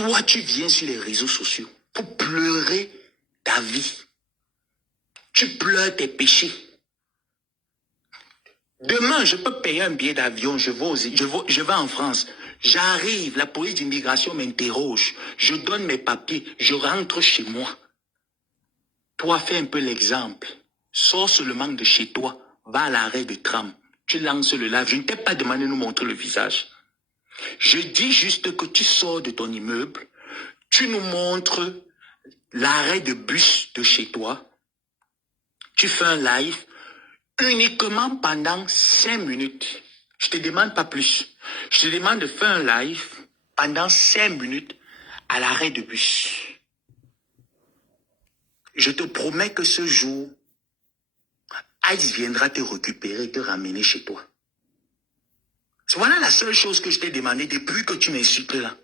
Toi, tu viens sur les réseaux sociaux pour pleurer ta vie. Tu pleures tes péchés. Demain, je peux payer un billet d'avion, je vais en France. J'arrive, la police d'immigration m'interroge. Je donne mes papiers, je rentre chez moi. Toi, fais un peu l'exemple. Sors seulement de chez toi, va à l'arrêt de tram. Tu lances le live. Je ne t'ai pas demandé de nous montrer le visage. Je dis juste que tu sors de ton immeuble, tu nous montres l'arrêt de bus de chez toi. Tu fais un live uniquement pendant 5 minutes. Je ne te demande pas plus. Je te demande de faire un live pendant 5 minutes à l'arrêt de bus. Je te promets que ce jour, Ice viendra te récupérer et te ramener chez toi. Voilà la seule chose que je t'ai demandé depuis que tu m'insultes là.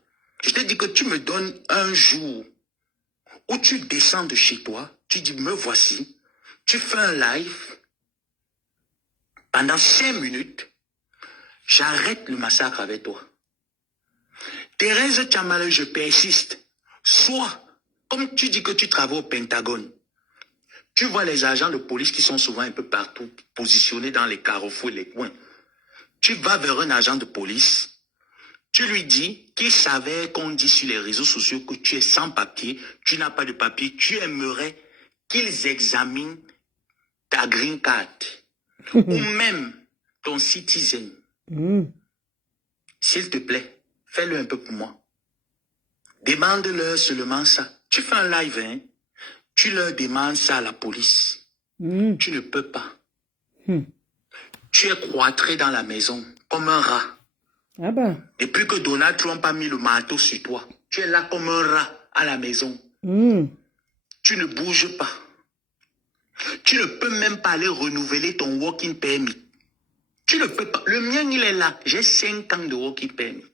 Je t'ai dit que tu me donnes un jour où tu descends de chez toi, tu dis me voici, tu fais un live pendant 5 minutes, j'arrête le massacre avec toi. Thérèse Tchamale, je persiste. Soit, comme tu dis que tu travailles au Pentagone, tu vois les agents de police qui sont souvent un peu partout, positionnés dans les carrefours et les coins. Tu vas vers un agent de police, tu lui dis qu'il savait qu'on dit sur les réseaux sociaux que tu es sans papier, tu n'as pas de papier, tu aimerais qu'ils examinent ta green card ou même ton citizen. S'il te plaît, fais-le un peu pour moi. Demande-leur seulement ça. Tu fais un live, hein? Tu leur demandes ça à la police. Tu ne peux pas. Tu es cloîtré dans la maison comme un rat. Ah ben. Depuis que Donald Trump a mis le marteau sur toi, tu es là comme un rat à la maison. Tu ne bouges pas. Tu ne peux même pas aller renouveler ton working permit. Tu ne peux pas. Le mien, il est là. J'ai 5 ans de working permit.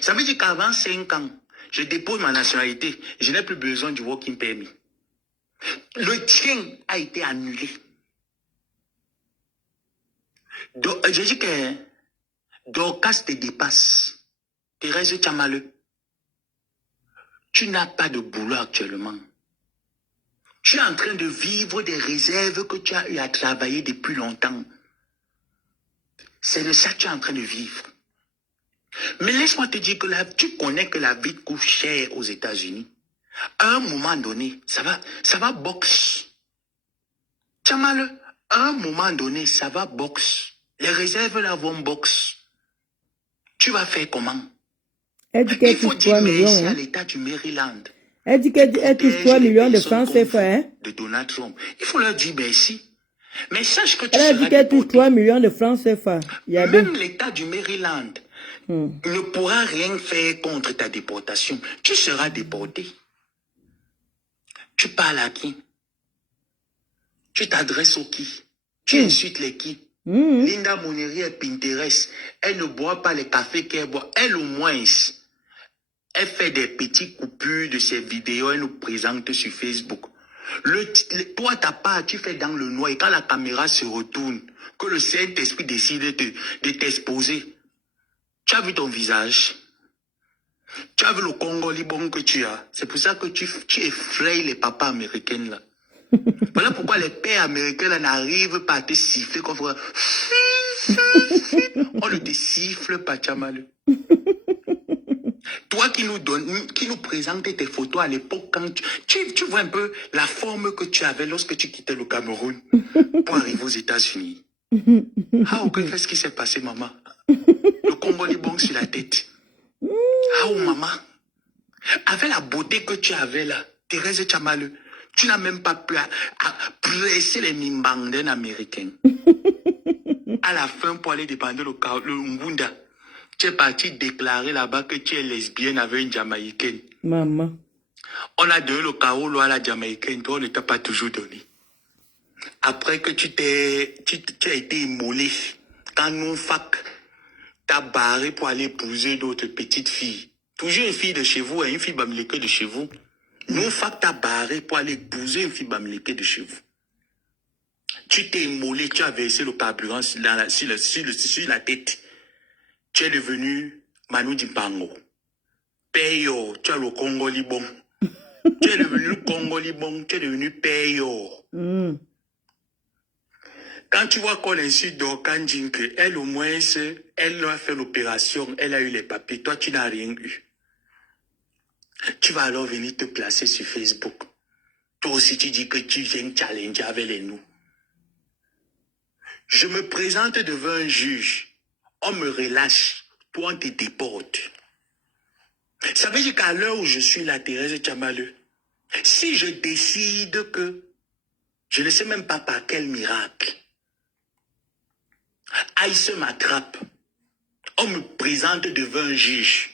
Ça veut dire qu'avant 5 ans, je dépose ma nationalité. Je n'ai plus besoin du working permit. Le tien a été annulé. Donc, je dis que Dorcas te dépasse. Thérèse Tchamale, tu n'as pas de boulot actuellement. Tu es en train de vivre des réserves que tu as eu à travailler depuis longtemps. C'est de ça que tu es en train de vivre. Mais laisse-moi te dire que là, tu connais que la vie coûte cher aux États-Unis. À un moment donné, ça va boxe. Tchamale, à un moment donné, ça va boxe. Les réserves là vont boxe. Tu vas faire comment? Il faut dire merci à l'État du Maryland. Elle dit qu'elle touche 3 millions de francs CFA, hein? De Donald Trump. Il faut leur dire merci. Mais sache que tu Elle a dit qu'elle touche 3 millions de francs CFA. Même l'État du Maryland ne pourra rien faire contre ta déportation. Tu seras déporté. Tu parles à qui? Tu t'adresses au qui? Tu insultes les qui? Linda Moneri est Pinterest. Elle ne boit pas les cafés qu'elle boit. Elle au moins, elle fait des petites coupures de ses vidéos. Elle nous présente sur Facebook. Toi, ta part, tu fais dans le noir. Et quand la caméra se retourne, que le Saint-Esprit décide de t'exposer, tu as vu ton visage. Tu as vu le Congo Liban que tu as. C'est pour ça que tu effrayes les papas américains là. Voilà pourquoi les pères américains là n'arrivent pas à te siffler comme ça. On ne te siffle pas, Tchamale. Toi qui nous présentes tes photos à l'époque quand tu vois un peu la forme que tu avais lorsque tu quittais le Cameroun pour arriver aux États-Unis. Ah, ok, qu'est-ce qui s'est passé, maman? Le Congo Liban sur la tête. Ah, oh, maman. Avec la beauté que tu avais là, Thérèse Tchamale, tu n'as même pas pu à presser les mimbandens américains. À la fin, pour aller dépendre le Mbunda, tu es parti déclarer là-bas que tu es lesbienne avec une Jamaïcaine. Maman. On a donné le Kaolo à la Jamaïcaine, toi on ne t'a pas toujours donné. Après que tu as été immolé, quand nous fac t'as barré pour aller épouser d'autres petites filles. Toujours une fille de chez vous et une fille bamileke de chez vous. Nous fac t'as barré pour aller épouser une fille bamileke de chez vous. Tu t'es immolé, tu as versé le carburant sur la tête. Tu es devenu Manu Dimpango. Paye Payo. Tu as le Congoli bon. Tu es devenu Congoli bon. Tu es devenu Payo. Quand tu vois qu'on insulte Dorcan Jinke, elle au moins, elle a fait l'opération, elle a eu les papiers. Toi, tu n'as rien eu. Tu vas alors venir te placer sur Facebook. Toi aussi, tu dis que tu viens challenger avec les nous. Je me présente devant un juge. On me relâche. Toi, on te déporte. Ça veut dire qu'à l'heure où je suis là, Thérèse Tchamaleu, si je décide que je ne sais même pas par quel miracle, Aïe m'attrape, on me présente devant un juge.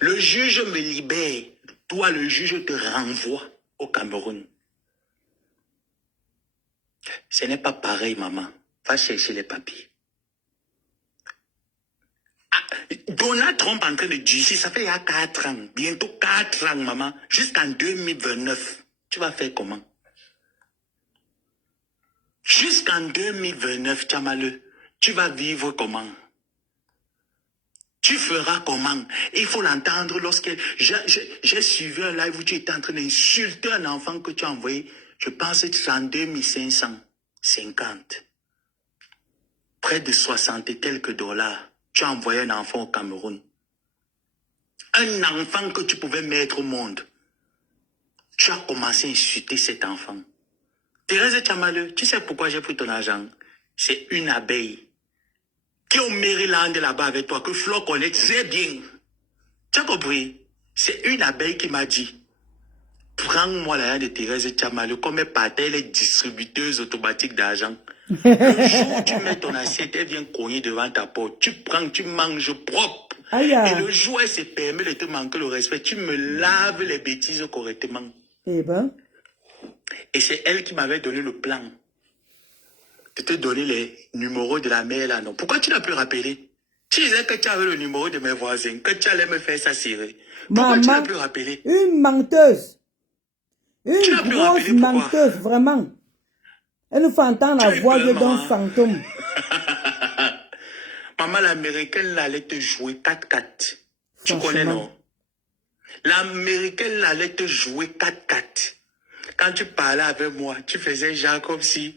Le juge me libère. Toi, le juge te renvoie au Cameroun. Ce n'est pas pareil, maman. Va chercher les papiers. Donald Trump en train de dire, ça fait il y a 4 ans, bientôt 4 ans, maman, jusqu'en 2029. Tu vas faire comment? Jusqu'en 2029, Tchamaleu, tu vas vivre comment? Tu feras comment? Il faut l'entendre lorsque j'ai suivi un live où tu étais en train d'insulter un enfant que tu as envoyé, je pense que c'est en 2550. Près de 60 et quelques dollars. Tu as envoyé un enfant au Cameroun. Un enfant que tu pouvais mettre au monde. Tu as commencé à insulter cet enfant. Thérèse Tchamaleu, tu sais pourquoi j'ai pris ton argent? C'est une abeille qui est au Maryland là-bas avec toi, que Flo connaît très bien. Tu as compris? C'est une abeille qui m'a dit, prends-moi l'argent de Thérèse Tchamaleu, comme elle partait, elle est distributeuse automatique d'argent. Le jour où tu mets ton assiette, elle vient cogner devant ta porte. Tu prends, tu manges propre. Aïe. Et le jour où elle se permet de te manquer le respect, tu me laves les bêtises correctement. Eh ben. Et c'est elle qui m'avait donné le plan. De te donner les numéros de la mère là, non. Pourquoi tu n'as plus rappelé? Tu disais que tu avais le numéro de mes voisins, que tu allais me faire ça serrer. Pourquoi tu n'as plus rappelé? Une menteuse. Tu Une n'as plus grosse rappelé pourquoi? menteuse, vraiment. Elle nous fait entendre la Tu as eu voix peur, de maman. Don Fantôme. Maman, l'américaine, là, allait te jouer 4-4. Tu connais, Franchement. non? L'américaine, là, allait te jouer 4-4. Quand tu parlais avec moi, tu faisais genre comme si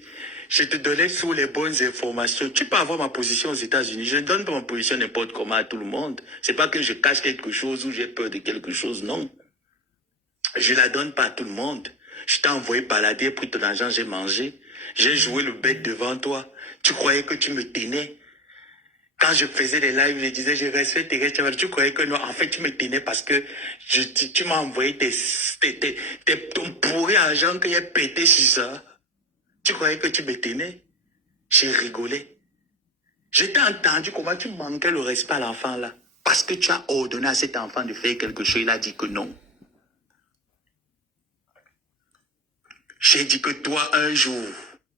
je te donnais sous les bonnes informations. Tu peux avoir ma position aux États-Unis. Je ne donne pas ma position n'importe comment à tout le monde. C'est pas que je cache quelque chose ou j'ai peur de quelque chose, non. Je la donne pas à tout le monde. Je t'ai envoyé balader, pris ton argent, j'ai mangé. J'ai joué le bête devant toi. Tu croyais que tu me tenais. Quand je faisais des lives, je disais, je respecte tes restes. Tu croyais que non, en fait, tu me tenais parce que tu m'as envoyé ton pourri argent que j'ai pété sur ça. Tu croyais que tu me tenais. J'ai rigolé. Je t'ai entendu comment tu manquais le respect à l'enfant là. Parce que tu as ordonné à cet enfant de faire quelque chose, il a dit que non. J'ai dit que toi, un jour,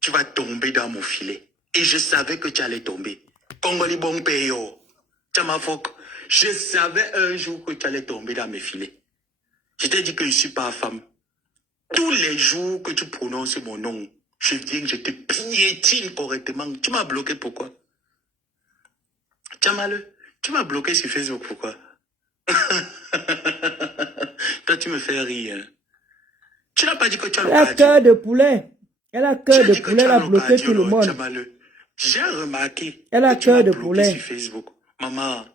tu vas tomber dans mon filet. Et je savais que tu allais tomber. Congoli bon payo. Tchamafok. Je savais un jour que tu allais tomber dans mes filets. Je t'ai dit que je ne suis pas femme. Tous les jours que tu prononces mon nom, je viens, je te piétine correctement. Tu m'as bloqué pourquoi? Tchamaleu, tu m'as bloqué sur Facebook pourquoi? Toi, tu me fais rire. Tu n'as pas dit que tu as le Elle a cardio. cœur de poulet. Elle a Tu cœur as de dit que poulet. tu Elle as a le bloqué cardio, tout le là, monde. Tchamaleu. J'ai remarqué Elle a que tu m'as cœur de bloqué poulet. sur Facebook. Maman,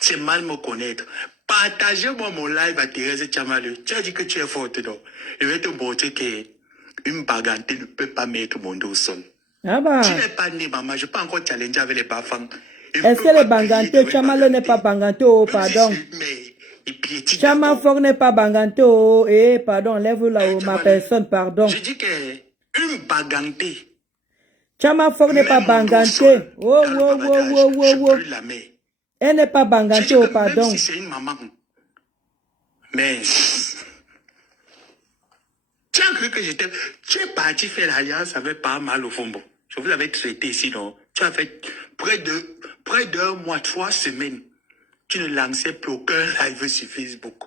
c'est mal me connaître. Partagez-moi mon live à Thérèse Tchamaleu. Tu as dit que tu es forte, non? Je vais te montrer qu'une bagantée ne peut pas mettre mon dos au sol. Ah bah. Tu n'es pas né, maman. Je peux encore challenger avec les bafans. Est-ce que les Banganté, Tchamaleu n'est pas Banganté, oh, pardon. Chama Fok n'est pas Banganté, oh, eh, pardon, lève là-haut, ma personne, pardon. Je dis qu'une bagantée. Chama Fok n'est pas Banganté. Oh, oh, oh, oh, oh, oh. Elle n'est pas Banganté, oh, pardon. Même si c'est une maman. Mais tu as cru que j'étais... Tu es parti faire l'alliance avec pas mal au fond. Je vous l'avais traité ici, non? Tu as fait près d'un mois, 3 semaines. Tu ne lançais plus aucun live sur Facebook.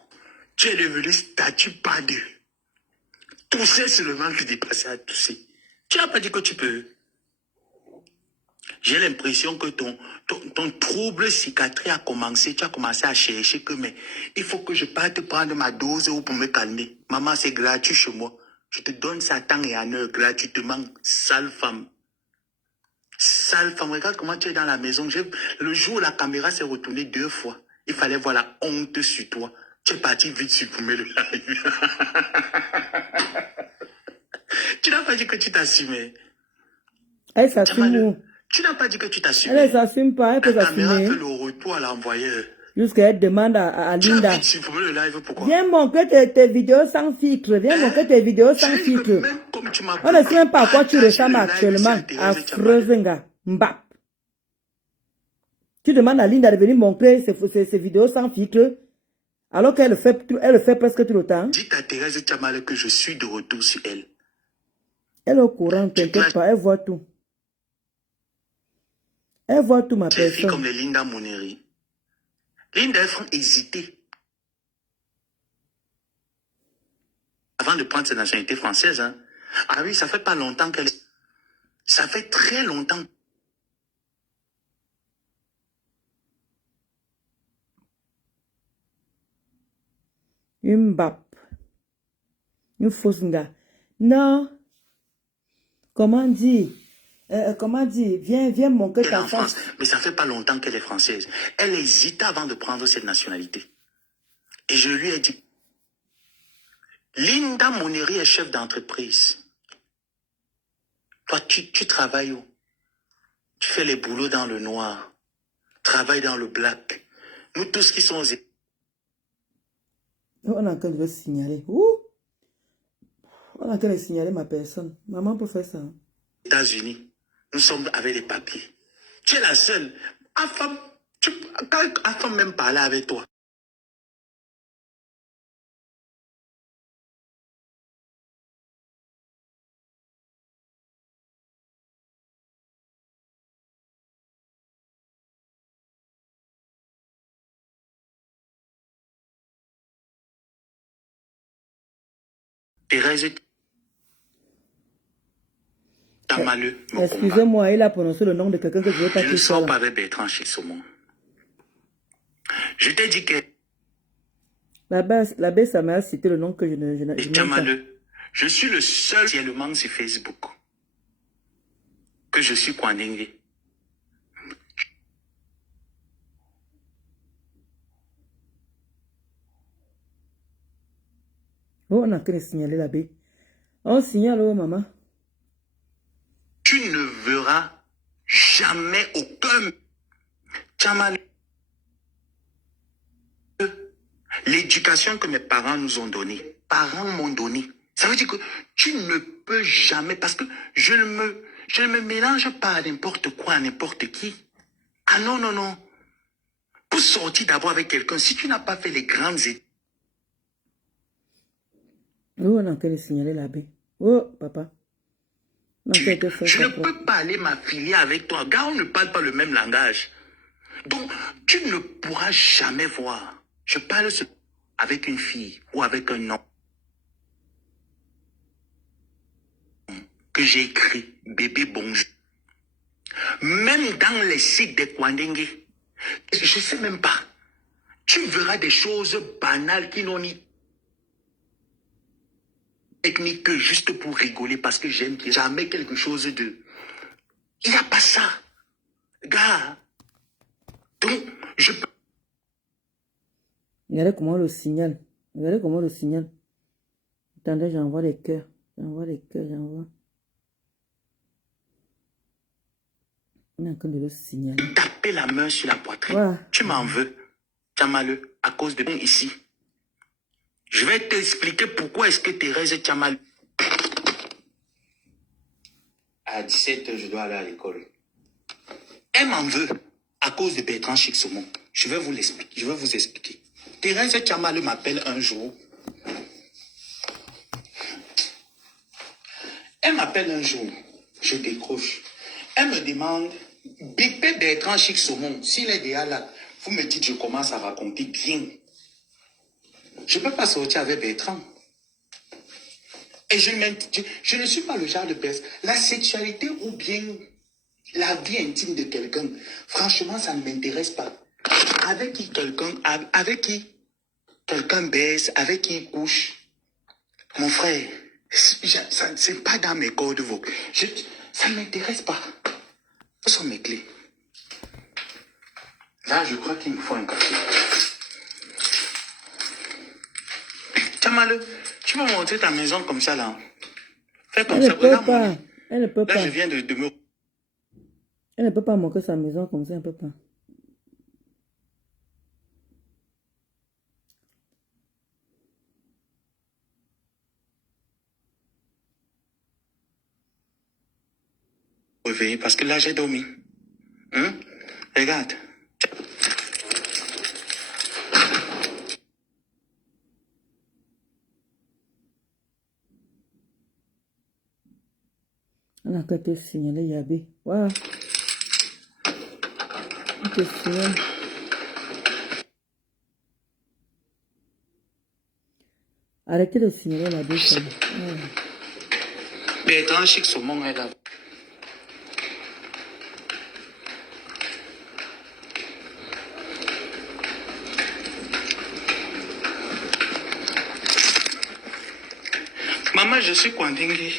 Tu es devenu statut pas de. Tousser seulement que dépassait à tousser. Tu n'as pas dit que tu peux. J'ai l'impression que ton trouble cicatrice a commencé. Tu as commencé à chercher que, mais il faut que je parte prendre ma dose pour me calmer. Maman, c'est gratuit chez moi. Je te donne ça à temps et en heure gratuitement. Sale femme. Sale femme, regarde comment tu es dans la maison. Le jour où la caméra s'est retournée 2 fois, il fallait voir la honte sur toi. Tu es parti vite supprimer le live. Tu n'as pas dit que tu t'assumais. Elle s'assume où? Tu n'as pas dit que tu t'assumais. Elle ne s'assume pas, elle peut La caméra s'assumer. fait le retour à l'envoyeur. Jusqu'à elle demande à Tu as Linda. vite supprimé le live, pourquoi? Viens montrer tes vidéos sans filtre. Viens montrer tes vidéos sans filtre. Même comme tu m'as On ne sait même pas à quoi tu partagé ressembles le live actuellement. sur Thérèse À Tchamale. Freuzenga. Mbap. Tu demandes à Linda de venir montrer ses vidéos sans filtre. Alors qu'elle le fait presque tout le temps. Dites à Thérèse Tchamale que je suis de retour sur elle. Elle est au courant, t'inquiète pas, elle voit tout. Elle voit tout, ma Des filles comme personne. les Linda Moneri. Linda, elles font hésiter. Avant de prendre sa nationalité française, hein. Ah oui, ça fait pas longtemps qu'elle... Ça fait très longtemps. Une bap. Une fausse nga. Non. Comment dire? Viens montrer Elle est ta en France, face. mais ça fait pas longtemps qu'elle est française. Elle hésite avant de prendre cette nationalité. Et je lui ai dit, Linda Moneri est chef d'entreprise. Toi, tu travailles où? Tu fais les boulots dans le noir. Travaille dans le black. Nous tous qui sommes aux On a qu'à le signaler. Ouh! On a qu'à le signaler, ma personne. Maman peut faire ça. États-Unis, nous sommes avec les papiers. Tu es la seule. Quand Afam même parler avec toi. Thérèse Tchamale me combat. Excusez-moi, il a prononcé le nom de quelqu'un que je ne veux pas Je ne qu'il soit sors là. pas avec Bertrand Chixomon. Je t'ai dit que L'abbé Samuel a cité le nom que je n'aime pas. Tchamale, je suis le seul officiellement sur Facebook que je suis Kwanenge. Oh, on a qu'à le signaler l'abbé. On signale, oh, maman. Tu ne verras jamais aucun Tchamale. L'éducation que mes parents nous ont donnée, parents m'ont donné. Ça veut dire que tu ne peux jamais, parce que je ne me mélange pas à n'importe quoi, à n'importe qui. Ah non, non, non. Pour sortir d'abord avec quelqu'un, si tu n'as pas fait les grandes études, Oh, on a qu'à le signaler l'abbé. Oh, papa. On a qu'à faire je ça ne pour- peux pas aller m'affilier avec toi. Car on ne parle pas le même langage. Donc, tu ne pourras jamais voir. Je parle avec une fille ou avec un homme que j'ai écrit, bébé bonjour. Même dans les sites des Kwanenge, je ne sais même pas. Tu verras des choses banales qui n'ont ni technique que juste pour rigoler parce que j'aime jamais quelque chose de... Il n'y a pas ça. Gars. Donc, je peux... Regardez comment on le signale. Regardez comment on le signale. Attendez, j'envoie les cœurs. J'envoie les cœurs, j'envoie. On est en train de le signaler. taper la main sur la poitrine. Voilà. Tu m'en veux. Tchamale, à cause de ici. Je vais t'expliquer pourquoi est-ce que Thérèse Tchamale... À 17h, je dois aller à l'école. Elle m'en veut à cause de Bertrand Chixomon. Je vais vous l'expliquer. Je vais vous expliquer. Thérèse Tchamale m'appelle un jour. Elle m'appelle un jour. Je décroche. Elle me demande, bébé Bertrand Chixomon, s'il est déjà là, vous me dites, je commence à raconter bien. Je ne peux pas sortir avec Bertrand. Et je ne suis pas le genre de personne. La sexualité ou bien La vie intime de quelqu'un, franchement, ça ne m'intéresse pas. Avec qui quelqu'un baisse, avec qui il couche. Mon frère, c'est pas dans mes cordes vocales. Ça ne m'intéresse pas. Où sont mes clés? Là, je crois qu'il me faut un café. Tchamale, tu peux montrer ta maison comme ça, là. Fais comme Elle ça. ne peut Regarde pas. moi. Elle ne peut Là, pas. je viens de me... Elle ne peut pas montrer sa maison comme ça, elle ne peut pas. réveiller parce que là, j'ai dormi. Hein? Regarde. On a qu'à te signaler, Yabi. Voilà. On te signale. Arrêtez de signaler la bouche. Bertrand Chic Saumon est là. Maman, je suis Kwandingi.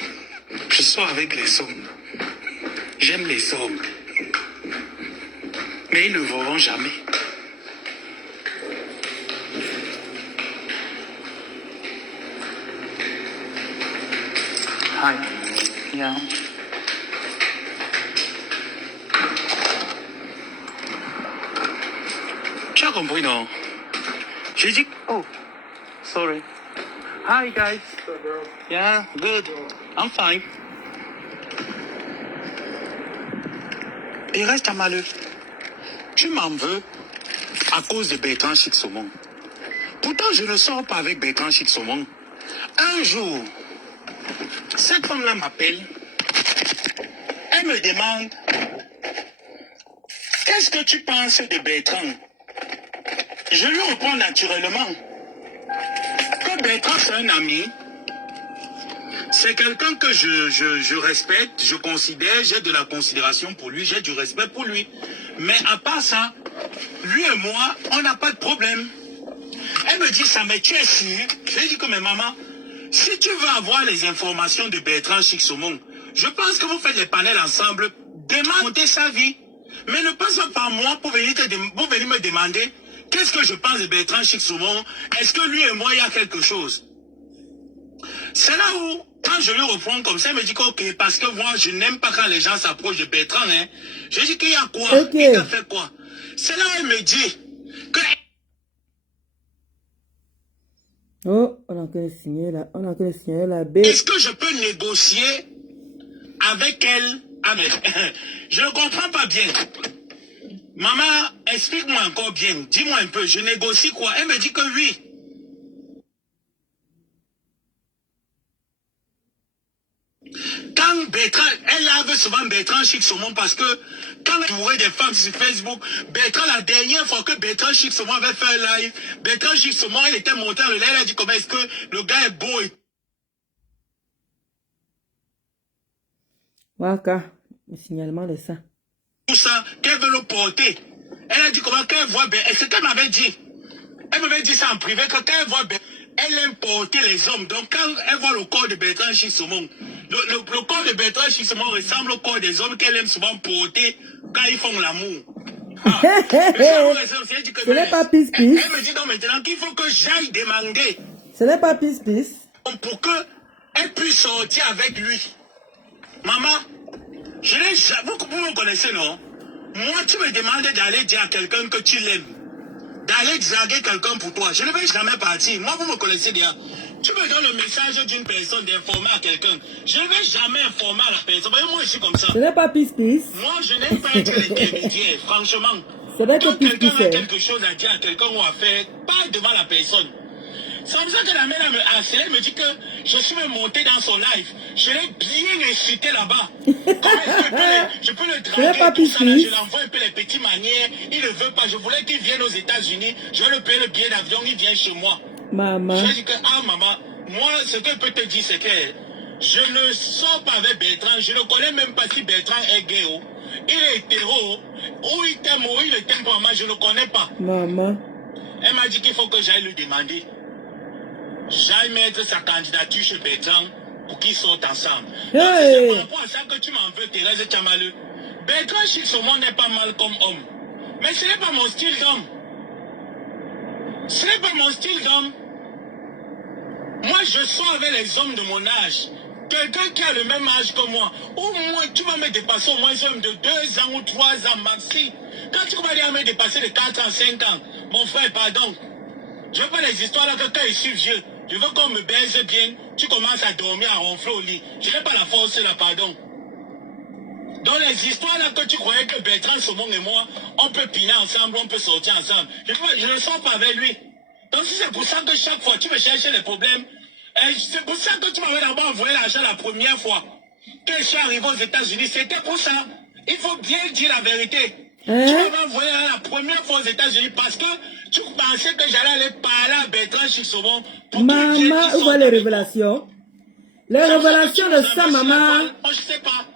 Je sors avec les hommes. J'aime les hommes. Mais ils ne verront jamais. Hi. Yeah. Tu as compris, non? J'ai dit... Oh, sorry. Hi, guys. Yeah, good. I'm fine. Il reste à malheur. Tu m'en veux à cause de Bertrand Chic Saumon. Pourtant, je ne sors pas avec Bertrand Chic Saumon. Un jour, cette femme-là m'appelle. Elle me demande, qu'est-ce que tu penses de Bertrand? Je lui réponds naturellement que Bertrand, c'est un ami. C'est quelqu'un que je respecte, je considère, j'ai de la considération pour lui, j'ai du respect pour lui. Mais à part ça, lui et moi, on n'a pas de problème. Elle me dit ça, mais tu es sûr? Je lui ai dit que, mais maman, si tu veux avoir les informations de Bertrand Chic Saumon, je pense que vous faites les panels ensemble, demandez sa vie. Mais ne passe pas par moi pour venir me demander qu'est-ce que je pense de Bertrand Chic Saumon. Est-ce que lui et moi, il y a quelque chose? C'est là où, quand je lui réponds comme ça, il me dit que ok, parce que moi, je n'aime pas quand les gens s'approchent de Bertrand. Hein. Je dis qu'il y a quoi? Ok. Il a fait quoi? C'est là où elle me dit que... Oh, on a qu'à signaler là. On a qu'à signaler la B. Est-ce que je peux négocier avec elle? Ah mais, je ne comprends pas bien. Maman, explique-moi encore bien. Dis-moi un peu, je négocie quoi? Elle me dit que oui. Quand Bertrand, elle lave souvent Bertrand Chic Saumon parce que quand elle mourait des femmes sur Facebook, Bertrand, la dernière fois que Bertrand Chic Saumon avait fait un live, Bertrand Chic Saumon, elle était montée en l'air, elle a dit comment est-ce que le gars est beau et Waka. Le signalement de ça. tout ça, qu'elle veut le porter. Elle a dit comment qu'elle voit Bertrand, c'est ce qu'elle m'avait dit. Elle m'avait dit ça en privé, que quand elle voit Bertrand, elle aime porter les hommes. Donc quand elle voit le corps de Bertrand Chic Saumon, le corps de Bertrand Chic Saumon ressemble au corps des hommes qu'elle aime souvent porter quand ils font l'amour. Ah. Ce n'est pas pis. Elle me dit donc maintenant qu'il faut que j'aille demander Ce n'est pas pis. pour qu'elle puisse sortir avec lui. Maman, je l'ai jamais... Vous me connaissez, non? Moi, tu me demandes d'aller dire à quelqu'un que tu l'aimes. D'aller draguer quelqu'un pour toi. Je ne vais jamais partir. Moi, vous me connaissez bien. Tu me donnes le message d'une personne d'informer à quelqu'un. Je ne vais jamais informer à la personne. Voyez, moi, je suis comme ça. Ce n'est pas pis. Moi, je n'aime pas être l'intermédiaire, franchement. Ce n'est Quand que pis. quelqu'un a quelque chose à dire à quelqu'un ou à faire, pas devant la personne. C'est comme ça que la mère me harcelé, elle me dit que je suis même monté dans son live. Je l'ai bien insulté là-bas. Comment est-ce que je peux le draguer, tout ça, là, je l'envoie un peu les petites manières. Il ne veut pas. Je voulais qu'il vienne aux États-Unis. Je vais le payer le billet d'avion, il vient chez moi. Maman. Je lui ai dit que, ah maman, moi, ce que je peux te dire, c'est que Je ne sors pas avec Bertrand. Je ne connais même pas si Bertrand est gay. Il est hétéro. Où il t'aime ou il t'aime pas, moi je ne connais pas. Maman. Elle m'a dit qu'il faut que j'aille lui demander. J'aille mettre sa candidature chez Bertrand pour qu'ils sortent ensemble. Hey. C'est par rapport à ça que tu m'en veux, Thérèse Tchamaleu. Bertrand Chixomon n'est pas mal comme homme. Mais ce n'est pas mon style d'homme. Ce n'est pas mon style d'homme. Moi, je sors avec les hommes de mon âge. Quelqu'un qui a le même âge que moi. Au moins, tu vas me dépasser au moins un homme de 2 ans ou 3 ans maxi. Quand tu vas dire me dépasser de 4 ans, 5 ans, mon frère, pardon. Je veux pas les histoires là que quand ils suivent vieux. Je veux qu'on me baise bien. Tu commences à dormir, à ronfler au lit. Je n'ai pas la force là, pardon. Dans les histoires là que tu croyais que Bertrand Somon et moi, on peut piner ensemble, on peut sortir ensemble. Je ne sors pas avec lui. Donc si c'est pour ça que chaque fois tu me cherches les problèmes, c'est pour ça que tu m'avais d'abord envoyé l'argent la première fois. Quand je suis arrivé aux États-Unis, c'était pour ça. Il faut bien dire la vérité. Tu m'avais envoyé la première fois aux États-Unis parce que tu pensais que j'allais aller parler à Bertrand Chixomon. Maman, où va les révélations? Les révélations de ça, maman. Moi, je sais pas.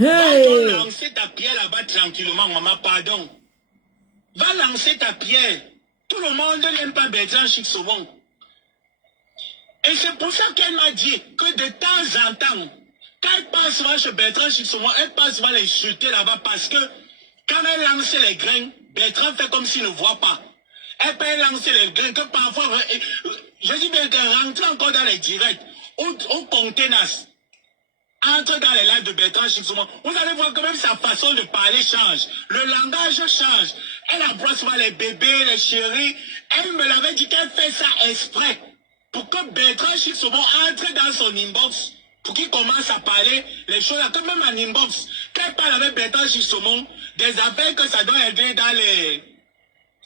Hey. Va lancer ta pierre là-bas tranquillement, maman, pardon. Va lancer ta pierre. Tout le monde n'aime pas Bertrand Chixomon. Et c'est pour ça qu'elle m'a dit que de temps en temps, quand elle passe souvent chez Bertrand Chixomon, elle passe souvent l'insulter là-bas parce que quand elle lance les grains, Bertrand fait comme s'il ne voit pas. Elle peut lancer les grains que parfois, je dis bien qu'elle rentre encore dans les directs, au contenance. Entre dans les lives de Bertrand Chixomon, vous allez voir que même sa façon de parler change. Le langage change. Elle embrasse souvent les bébés, les chéris. Elle me l'avait dit qu'elle fait ça exprès. Pour que Bertrand Chixomon entre dans son inbox. Pour qu'il commence à parler les choses là. Que même en inbox, quand elle parle avec Bertrand Chixomon, des affaires que ça doit aider dans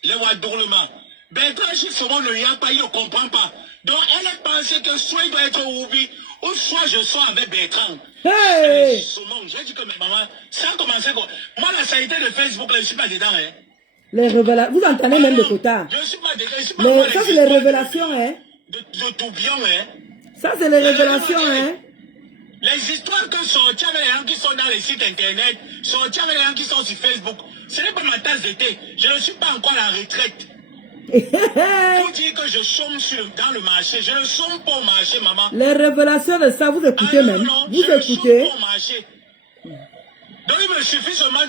les wadourlements. Bertrand Chixomon ne lui a pas, il ne comprend pas. Donc elle a pensé que soit il doit être Oubi, ou soit je sois avec Bertrand. Hey! J'ai dit que mes mamans, ça a commencé comme... Moi, la sanité de Facebook, je ne suis pas dedans. Hein. Les révélations, vous entendez même le quota. Je ne suis pas dedans. Ça, c'est les révélations, hein. De tourbillon, hein. Ça, c'est les révélations, hein. Les histoires que sortent avec les gens qui sont dans les sites internet, sortent avec les gens qui sont sur Facebook, ce n'est pas ma tasse de thé. Je ne suis pas encore à la retraite. Pour dire que je chôme dans le marché, je ne chôme pas au marché, maman. Les révélations de ça, vous écoutez même. Non, vous écoutez. Pas au marché. Donc il me suffit seulement